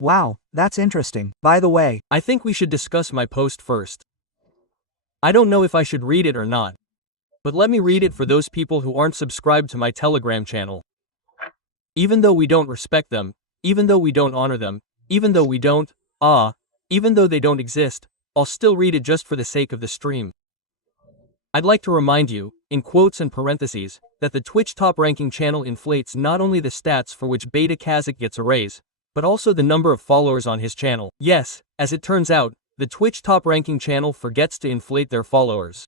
Wow, that's interesting. By the way, I think we should discuss my post first. I don't know if I should read it or not, but let me read it for those people who aren't subscribed to my Telegram channel. Even though we don't respect them, even though we don't honor them, even though we don't, even though they don't exist, I'll still read it just for the sake of the stream. I'd like to remind you, in quotes and parentheses, that the Twitch top-ranking channel inflates not only the stats for which Beta Kazakh gets a raise, but also the number of followers on his channel. Yes, as it turns out, the Twitch top-ranking channel forgets to inflate their followers.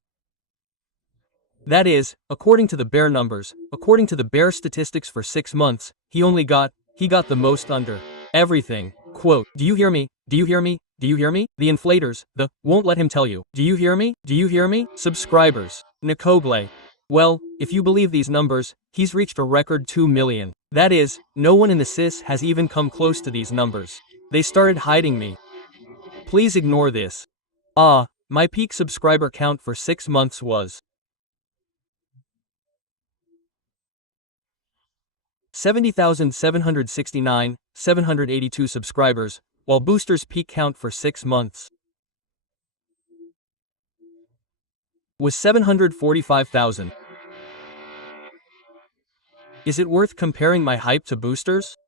That is, according to the bare numbers, according to the bare statistics for 6 months, he got the most under everything. Quote, do you hear me? Do you hear me? Do you hear me? The inflators, won't let him tell you. Do you hear me? Do you hear me? Subscribers. Nkoble. Well, if you believe these numbers, he's reached a record 2 million. That is, no one in the CIS has even come close to these numbers. They started hiding me. Please ignore this. My peak subscriber count for 6 months was 70,769, 782 subscribers, while Booster's peak count for 6 months was 745,000. Is it worth comparing my hype to Booster's?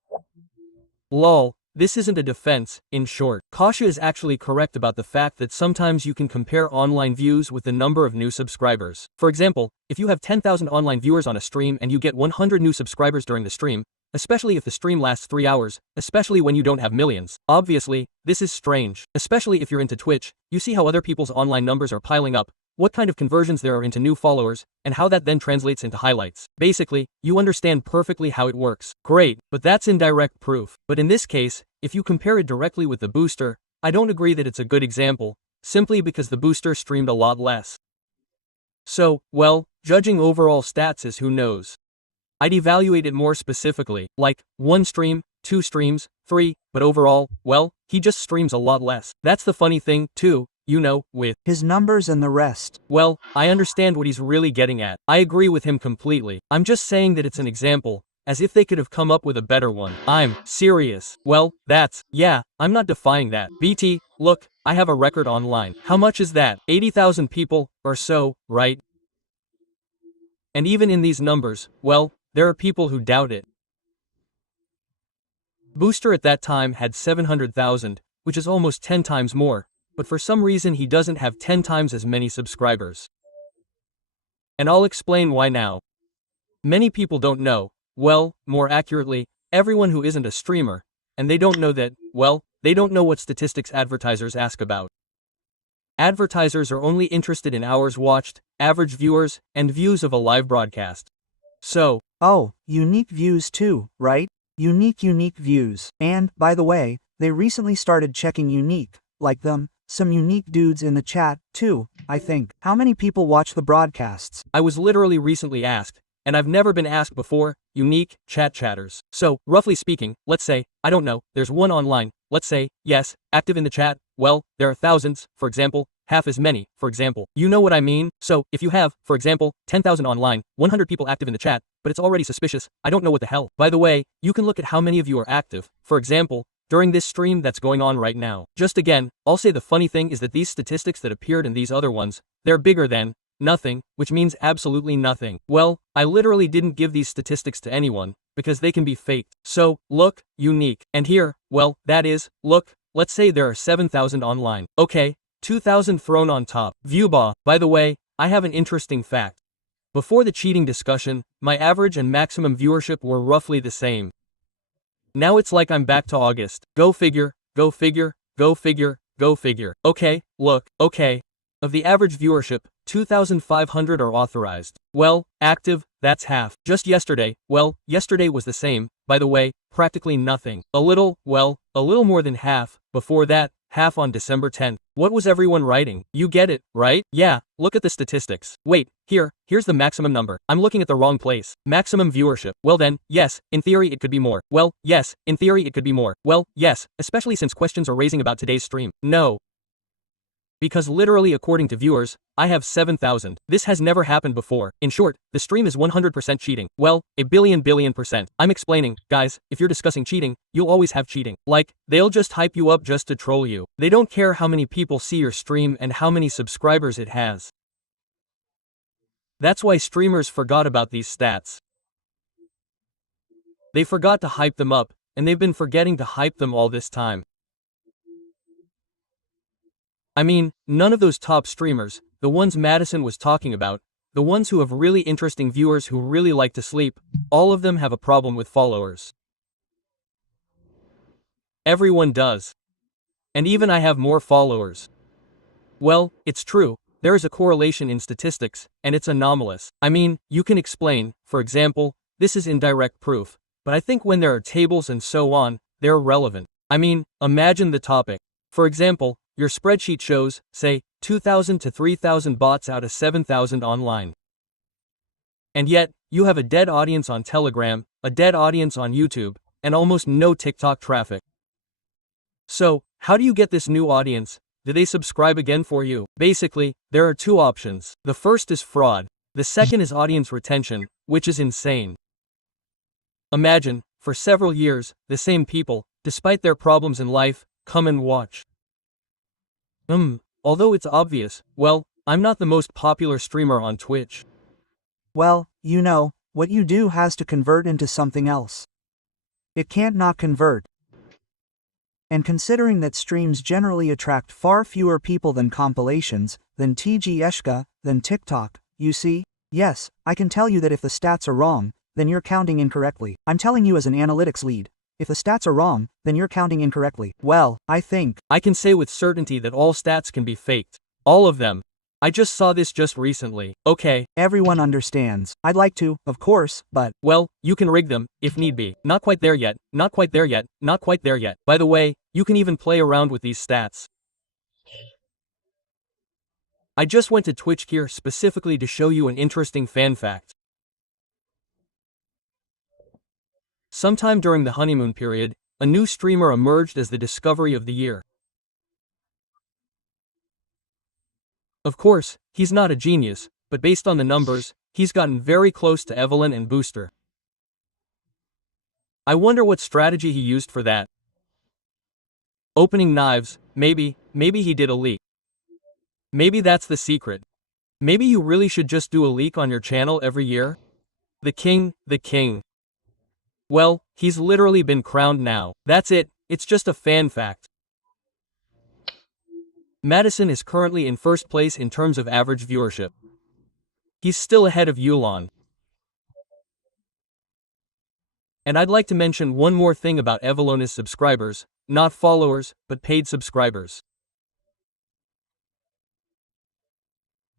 Lol, this isn't a defense. In short, KASHA is actually correct about the fact that sometimes you can compare online views with the number of new subscribers. For example, if you have 10,000 online viewers on a stream and you get 100 new subscribers during the stream, especially if the stream lasts 3 hours, especially when you don't have millions. Obviously, this is strange. Especially if you're into Twitch, you see how other people's online numbers are piling up, what kind of conversions there are into new followers, and how that then translates into highlights. Basically, you understand perfectly how it works. Great, but that's indirect proof. But in this case, if you compare it directly with the Booster, I don't agree that it's a good example, simply because the Booster streamed a lot less. So, well, judging overall stats is who knows. I'd evaluate it more specifically, like, 1 stream, 2 streams, 3, but overall, well, he just streams a lot less. That's the funny thing, too, you know, with his numbers and the rest. Well, I understand what he's really getting at. I agree with him completely. I'm just saying that it's an example, as if they could have come up with a better one. I'm serious. Well, I'm not defying that. BT, look, I have a record online. How much is that? 80,000 people, or so, right? And even in these numbers, well, there are people who doubt it. Booster at that time had 700,000, which is almost 10 times more, but for some reason he doesn't have 10 times as many subscribers. And I'll explain why now. Many people don't know, well, more accurately, everyone who isn't a streamer, and they don't know that, well, they don't know what statistics advertisers ask about. Advertisers are only interested in hours watched, average viewers, and views of a live broadcast. So, unique views too, right? Unique views. And, by the way, they recently started checking unique, like them, some unique dudes in the chat, too, I think. How many people watch the broadcasts? I was literally recently asked, and I've never been asked before, unique chatters. So, roughly speaking, let's say, I don't know, there's one online, let's say, yes, active in the chat, well, there are thousands, for example, half as many, for example. You know what I mean? So, if you have, for example, 10,000 online, 100 people active in the chat, but it's already suspicious, I don't know what the hell. By the way, you can look at how many of you are active, for example, during this stream that's going on right now. Just again, I'll say the funny thing is that these statistics that appeared in these other ones, they're bigger than nothing, which means absolutely nothing. Well, I literally didn't give these statistics to anyone, because they can be faked. So, look, unique. And here, well, that is, look, let's say there are 7,000 online. Okay, 2,000 thrown on top. Viewba. By the way, I have an interesting fact. Before the cheating discussion, my average and maximum viewership were roughly the same. Now it's like I'm back to August. Go figure, go figure, go figure, go figure. Okay, look, okay. Of the average viewership, 2,500 are authorized. Well, active, that's half. Just yesterday, well, yesterday was the same, by the way, practically nothing. A little more than half, before that, half on December 10th. What was everyone writing? You get it, right? Yeah, look at the statistics. Wait, here's the maximum number. I'm looking at the wrong place. Maximum viewership. Well then, yes, in theory it could be more. Well, yes, in theory it could be more. Well, yes, especially since questions are raising about today's stream. No. Because literally according to viewers, I have 7,000. This has never happened before. In short, the stream is 100% cheating. Well, a billion percent. I'm explaining, guys, if you're discussing cheating, you'll always have cheating. Like, they'll just hype you up just to troll you. They don't care how many people see your stream and how many subscribers it has. That's why streamers forgot about these stats. They forgot to hype them up, and they've been forgetting to hype them all this time. I mean, none of those top streamers, the ones Madison was talking about, the ones who have really interesting viewers who really like to sleep, all of them have a problem with followers. Everyone does. And even I have more followers. Well, it's true, there is a correlation in statistics, and it's anomalous. I mean, you can explain, for example, this is indirect proof, but I think when there are tables and so on, they're relevant. I mean, imagine the topic. For example, your spreadsheet shows, say, 2,000 to 3,000 bots out of 7,000 online. And yet, you have a dead audience on Telegram, a dead audience on YouTube, and almost no TikTok traffic. So, how do you get this new audience? Do they subscribe again for you? Basically, there are two options. The first is fraud. The second is audience retention, which is insane. Imagine, for several years, the same people, despite their problems in life, come and watch. Although it's obvious, well, I'm not the most popular streamer on Twitch. Well, you know, what you do has to convert into something else. It can't not convert. And considering that streams generally attract far fewer people than compilations, than TGeshka, than TikTok, you see? Yes, I can tell you that if the stats are wrong, then you're counting incorrectly. I'm telling you as an analytics lead. If the stats are wrong, then you're counting incorrectly. Well, I think I can say with certainty that all stats can be faked. All of them. I just saw this just recently. Okay. Everyone understands. I'd like to, of course, but well, you can rig them, if need be. Not quite there yet, not quite there yet, not quite there yet. By the way, you can even play around with these stats. I just went to Twitch here specifically to show you an interesting fan fact. Sometime during the honeymoon period, a new streamer emerged as the discovery of the year. Of course, he's not a genius, but based on the numbers, he's gotten very close to Evelyn and Booster. I wonder what strategy he used for that. Opening knives, maybe he did a leak. Maybe that's the secret. Maybe you really should just do a leak on your channel every year? The king. Well, he's literally been crowned now. That's it, it's just a fan fact. Madison is currently in first place in terms of average viewership. He's still ahead of Yulon. And I'd like to mention one more thing about Evelona's subscribers, not followers, but paid subscribers.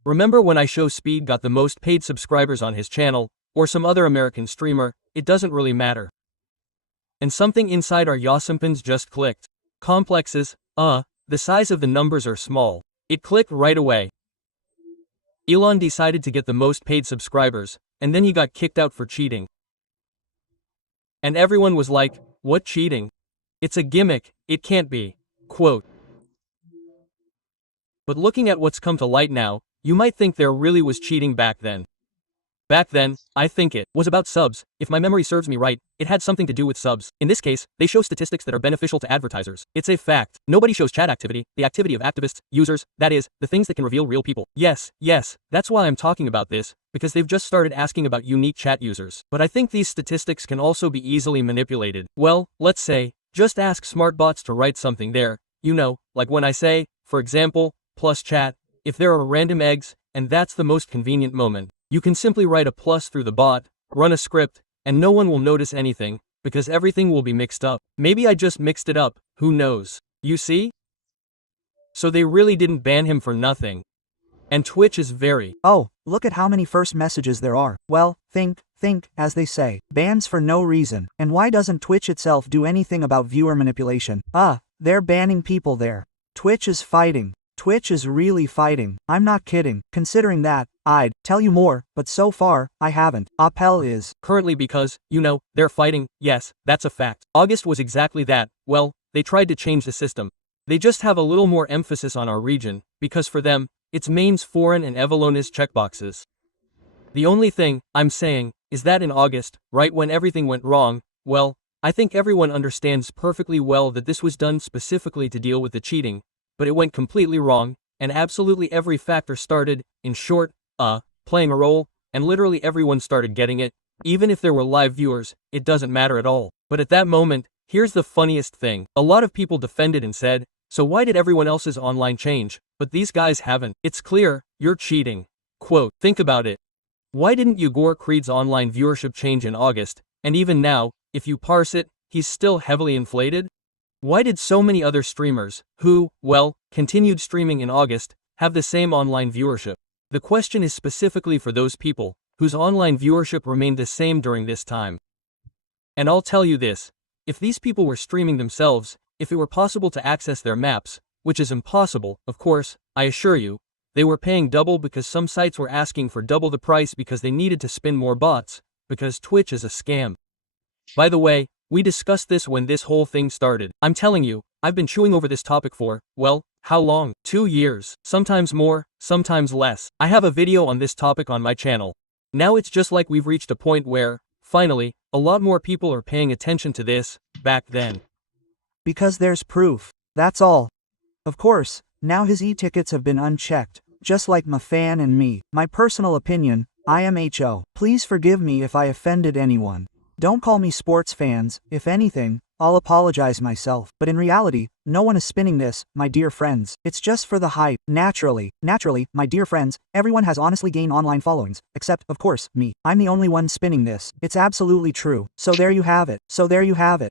Remember when I show Speed got the most paid subscribers on his channel, or some other American streamer? It doesn't really matter. And something inside our Yosimpans just clicked. Complexes, the size of the numbers are small. It clicked right away. Elon decided to get the most paid subscribers, and then he got kicked out for cheating. And everyone was like, what cheating? It's a gimmick, it can't be. Quote. But looking at what's come to light now, you might think there really was cheating back then. Back then, I think it was about subs. If my memory serves me right, it had something to do with subs. In this case, they show statistics that are beneficial to advertisers. It's a fact. Nobody shows chat activity, the activity of activists, users, that is, the things that can reveal real people. Yes, that's why I'm talking about this, because they've just started asking about unique chat users. But I think these statistics can also be easily manipulated. Well, let's say, just ask smart bots to write something there, you know, like when I say, for example, plus chat, if there are random eggs, and that's the most convenient moment. You can simply write a plus through the bot, run a script, and no one will notice anything, because everything will be mixed up. Maybe I just mixed it up, who knows? You see? So they really didn't ban him for nothing. And Twitch is very... Oh, look at how many first messages there are. Well, think, as they say. Bans for no reason. And why doesn't Twitch itself do anything about viewer manipulation? They're banning people there. Twitch is fighting. Twitch is really fighting. I'm not kidding. Considering that, I'd tell you more, but so far, I haven't. Appel is currently because, you know, they're fighting. Yes, that's a fact. August was exactly that. Well, they tried to change the system. They just have a little more emphasis on our region, because for them, it's mains foreign and Evalonis checkboxes. The only thing I'm saying is that in August, right when everything went wrong, well, I think everyone understands perfectly well that this was done specifically to deal with the cheating, but it went completely wrong, and absolutely every factor started, in short, playing a role, and literally everyone started getting it. Even if there were live viewers, it doesn't matter at all. But at that moment, here's the funniest thing. A lot of people defended and said, so why did everyone else's online change, but these guys haven't? It's clear, you're cheating. Quote, think about it. Why didn't Yegor Creed's online viewership change in August, and even now, if you parse it, he's still heavily inflated? Why did so many other streamers, who, well, continued streaming in August, have the same online viewership? The question is specifically for those people, whose online viewership remained the same during this time. And I'll tell you this, if these people were streaming themselves, if it were possible to access their maps, which is impossible, of course, I assure you, they were paying double because some sites were asking for double the price because they needed to spin more bots, because Twitch is a scam. By the way, we discussed this when this whole thing started. I'm telling you, I've been chewing over this topic for, well, how long? 2 years. Sometimes more, sometimes less. I have a video on this topic on my channel. Now it's just like we've reached a point where, finally, a lot more people are paying attention to this, back then. Because there's proof. That's all. Of course, now his e-tickets have been unchecked, just like my fan and me. My personal opinion, IMHO. Please forgive me if I offended anyone. Don't call me sports fans, if anything, I'll apologize myself. But in reality, no one is spinning this, my dear friends. It's just for the hype. Naturally, my dear friends, everyone has honestly gained online followings, except, of course, me. I'm the only one spinning this. It's absolutely true. So there you have it.